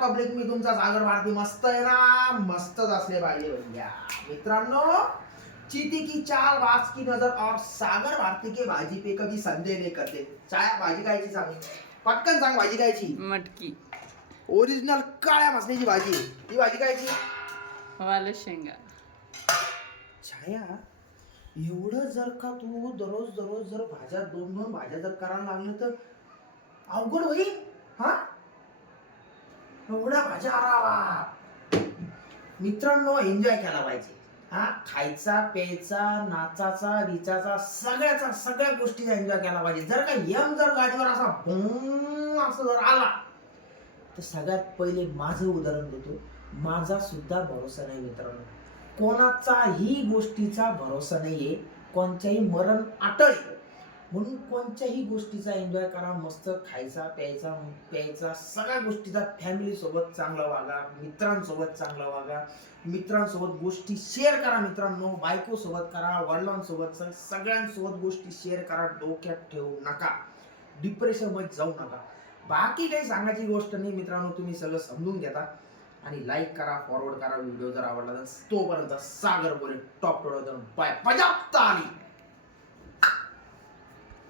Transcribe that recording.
Public, मी तुमचा सागर भारती. मस्त आहे ना? मस्तच असले पाहिजे भैया. मित्रांनो, चीटी की चाल, बाज की नजर और सागर भारती के भाजी पे कभी संदेह नहीं करते. चाय भाजी खायची सांग, पटकन सांग. भाजी खायची मटकी, ओरिजिनल काळ्या मसल्याची भाजी. ही भाजी खायची वाल शेंगा. छाया, एवढं जर का तू दररोज दररोज जर भाज्या दोन दोन भाज्या जर करायला लागलं तर अवघड होईल. हा, एवढ्या भाज्या आरावा. मित्रांनो, एन्जॉय केला पाहिजे. हा, खायचा प्यायचा नाचाचा रिचाचा सगळ्या गोष्टीचा एन्जॉय केला पाहिजे. जर का यम जर गाडीवर असा भोंग असं जर आला तर सगळ्यात पहिले माझं उदाहरण देतो. माझा सुद्धा भरोसा नाही मित्रांनो. कोणाचाही गोष्टीचा भरोसा नाहीये. कोणत्याही मरण अटळ. म्हणून कोणत्याही गोष्टीचा एन्जॉय करा. मस्त खायचा प्यायचा सगळ्या गोष्टीचा फॅमिली सोबत चांगला वागा, मित्रांसोबत चांगला वागा, मित्रांसोबत गोष्टी शेअर करा. मित्रांनो, बायको सोबत करा, वडिलांसोबत, सगळ्यांसोबत गोष्टी शेअर करा. डोक्यात ठेवू नका, डिप्रेशन मध्ये जाऊ नका. बाकी काही सांगायची गोष्ट नाही मित्रांनो. तुम्ही सगळं समजून घेता. आणि लाईक करा, फॉरवर्ड करा व्हिडिओ जर आवडला तर. तोपर्यंत सागर बोले टॉप टोळ बाय. पजाप्ता आली.